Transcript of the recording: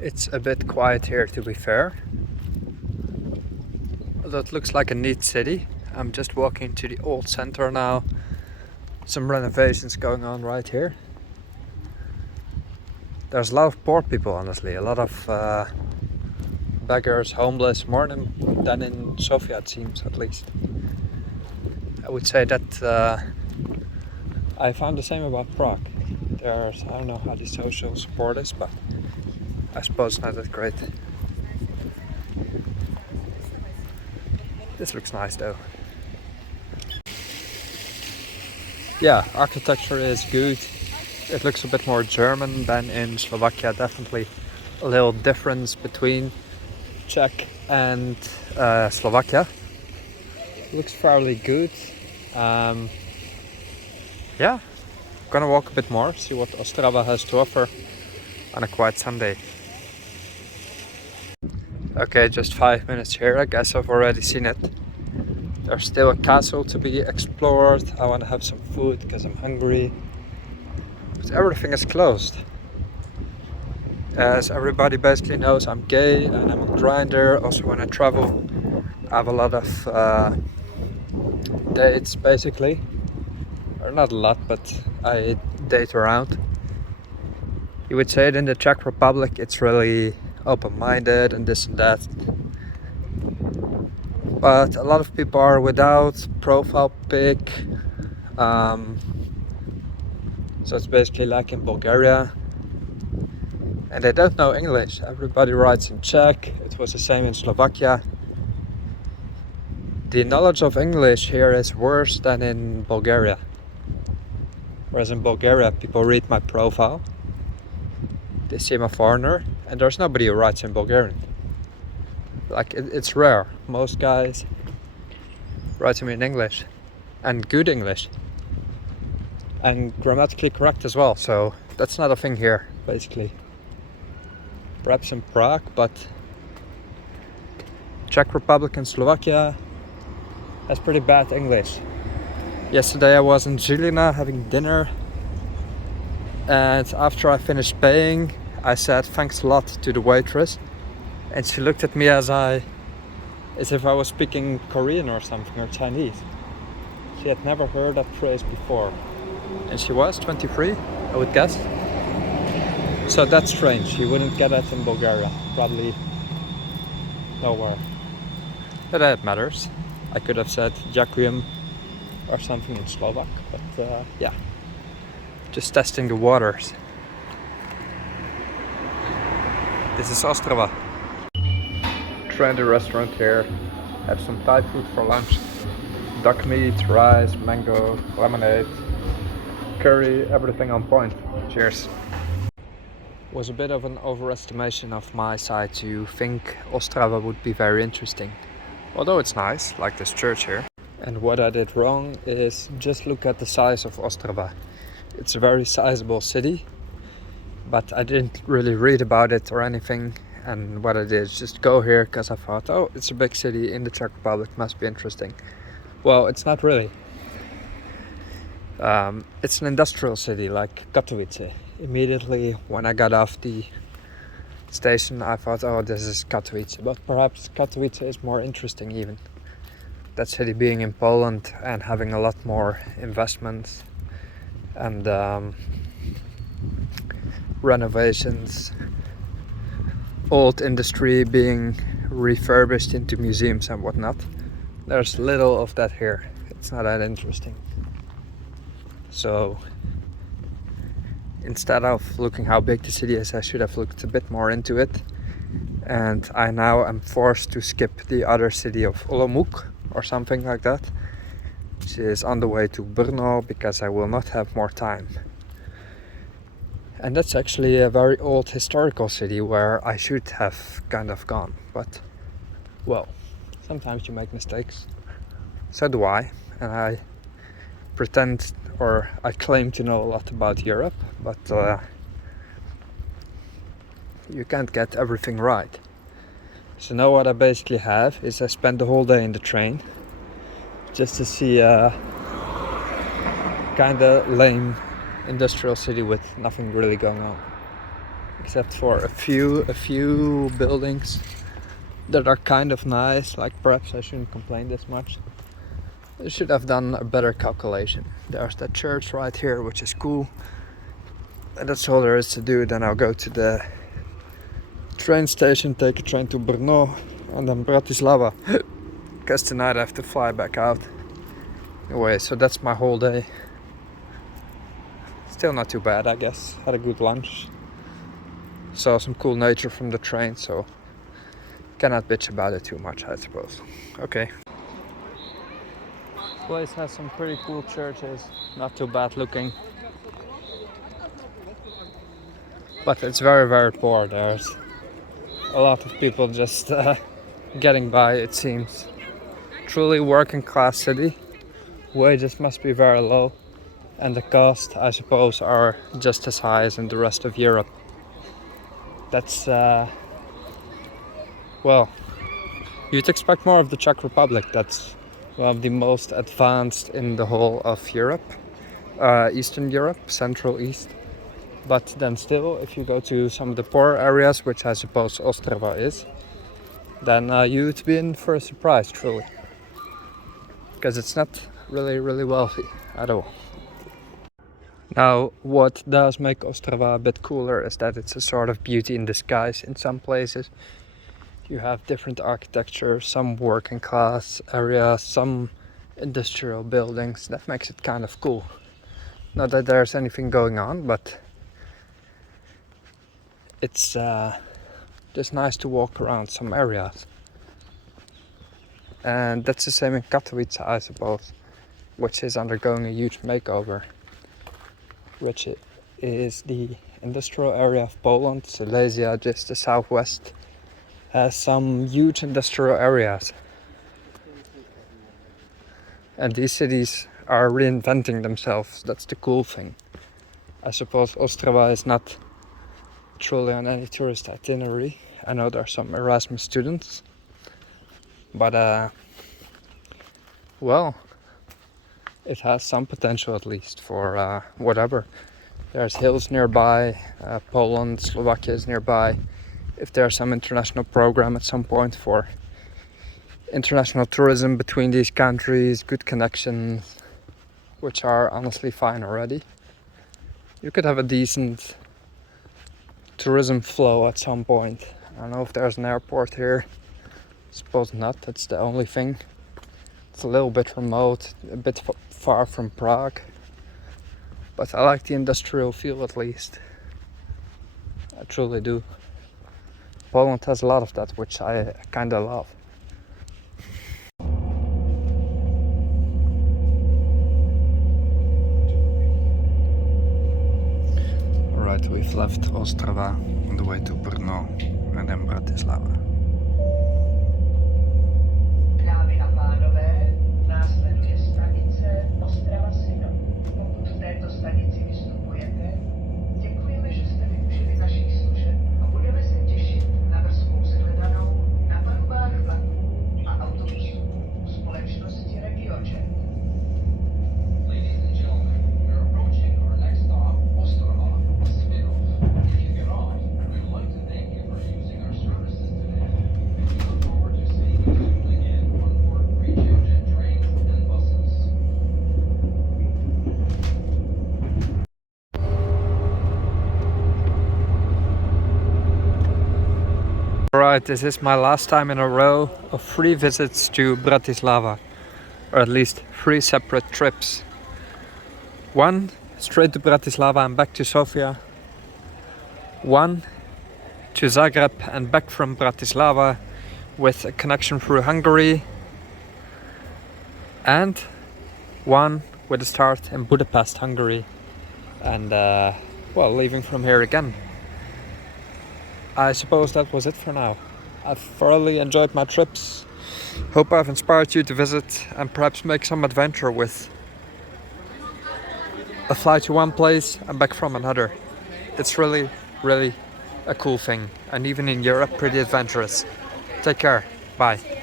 It's a bit quiet here, to be fair. Although it looks like a neat city. I'm just walking to the old center now. Some renovations going on right here. There's a lot of poor people, honestly. A lot of beggars, homeless, more than in Sofia, it seems, at least. I would say that I found the same about Prague. I don't know how the social support is, but I suppose not that great. This looks nice though. Yeah, architecture is good. It looks a bit more German than in Slovakia, definitely a little difference between Czech and Slovakia. Looks fairly good. Yeah, gonna walk a bit more, see what Ostrava has to offer on a quiet Sunday. Okay, just 5 minutes here. I guess I've already seen it. There's still a castle to be explored. I want to have some food because I'm hungry. But everything is closed. As everybody basically knows, I'm gay and I'm a grinder. Also, when I travel, I have a lot of dates, basically. Or not a lot, but I date around. You would say it in the Czech Republic, it's really open-minded and this and that. But a lot of people are without profile pic. So it's basically like in Bulgaria. And they don't know English. Everybody writes in Czech. It was the same in Slovakia. The knowledge of English here is worse than in Bulgaria. Whereas in Bulgaria, people read my profile. They see I'm a foreigner, and there's nobody who writes in Bulgarian. Like, it's rare. Most guys write to me in English, and good English, and grammatically correct as well. So that's not a thing here, basically. Perhaps in Prague, but Czech Republic and Slovakia has pretty bad English. Yesterday I was in Žilina having dinner, and after I finished paying, I said thanks a lot to the waitress, and she looked at me as if I was speaking Korean or something, or Chinese. She had never heard that phrase before, and she was 23, I would guess. So that's strange. You wouldn't get that in Bulgaria, probably nowhere. But that matters. I could have said Ďakujem or something in Slovak, but yeah, just testing the waters. This is Ostrava. Trendy restaurant here. Have some Thai food for lunch. Duck meat, rice, mango, lemonade, curry, everything on point. Cheers. Was a bit of an overestimation of my side to think Ostrava would be very interesting. Although it's nice, like this church here. And what I did wrong is just look at the size of Ostrava. It's a very sizable city, but I didn't really read about it or anything. And what I did is just go here because I thought, oh, it's a big city in the Czech Republic, must be interesting. Well, it's not really. It's an industrial city like Katowice. Immediately when I got off the station, I thought, oh, this is Katowice. But perhaps Katowice is more interesting even. That city being in Poland and having a lot more investments and renovations, old industry being refurbished into museums and whatnot. There's little of that here. It's not that interesting. So instead of looking how big the city is, I should have looked a bit more into it. And I now am forced to skip the other city of Olomouc or something like that, which is on the way to Brno because I will not have more time. And that's actually a very old historical city where I should have kind of gone. But, well, sometimes you make mistakes. So do I. And I pretend, or I claim to know a lot about Europe, but you can't get everything right. So now what I basically have is I spent the whole day in the train just to see a kinda lame industrial city with nothing really going on. except for a few buildings that are kind of nice. Like, perhaps I shouldn't complain this much. I should have done a better calculation. There's that church right here, which is cool. And that's all there is to do. Then I'll go to the train station, take a train to Brno, and then Bratislava. Because tonight I have to fly back out. Anyway, so that's my whole day. Still not too bad, I guess. Had a good lunch. Saw some cool nature from the train, so cannot bitch about it too much, I suppose. Okay. This place has some pretty cool churches. Not too bad looking. But it's very, very poor. There's a lot of people just getting by, it seems. Truly working class city. Wages must be very low. And the costs, I suppose, are just as high as in the rest of Europe. That's, well, you'd expect more of the Czech Republic. That's one of the most advanced in the whole of Europe. Eastern Europe, Central East. But then still, if you go to some of the poorer areas, which I suppose Ostrava is, then you'd be in for a surprise, truly. Because it's not really, really wealthy at all. Now, what does make Ostrava a bit cooler is that it's a sort of beauty in disguise in some places. You have different architecture, some working class areas, some industrial buildings. That makes it kind of cool. Not that there's anything going on, but it's just nice to walk around some areas. And that's the same in Katowice, I suppose, which is undergoing a huge makeover, which is the industrial area of Poland. Silesia, just the southwest, has some huge industrial areas. And these cities are reinventing themselves. That's the cool thing. I suppose Ostrava is not truly on any tourist itinerary. I know there are some Erasmus students, but well, it has some potential at least for whatever. There's hills nearby, Poland, Slovakia is nearby. If there's some international program at some point for international tourism between these countries, good connections, which are honestly fine already, you could have a decent tourism flow at some point. I don't know if there's an airport here. Suppose not, that's the only thing. It's a little bit remote, a bit far from Prague. But I like the industrial feel at least. I truly do. Poland has a lot of that, which I kinda love. Alright, we've left Ostrava on the way to Brno and then Bratislava. Dámy a pánové, následuje stanice Ostrava Syno. Pokud v této stanici vystupujete, děkujeme, že jste využili našich služeb a budeme se těšit na brzkou shledanou na palubách vlaků a autobusů společnosti RegioJet. Ladies and gentlemen, we're approaching our next stop, Ostrava, Syno. If you get off, we'd like to thank you for using our services today. We look forward to seeing you soon again on board RegioJet trains and buses. Alright, this is my last time in a row of 3 visits to Bratislava, or at least 3 separate trips. 1 straight to Bratislava and back to Sofia. 1 to Zagreb and back from Bratislava with a connection through Hungary. And 1 with a start in Budapest, Hungary, and well, leaving from here again. I suppose that was it for now. I've thoroughly enjoyed my trips. Hope I've inspired you to visit and perhaps make some adventure with a flight to one place and back from another. It's really, really a cool thing, and even in Europe, pretty adventurous. Take care. Bye.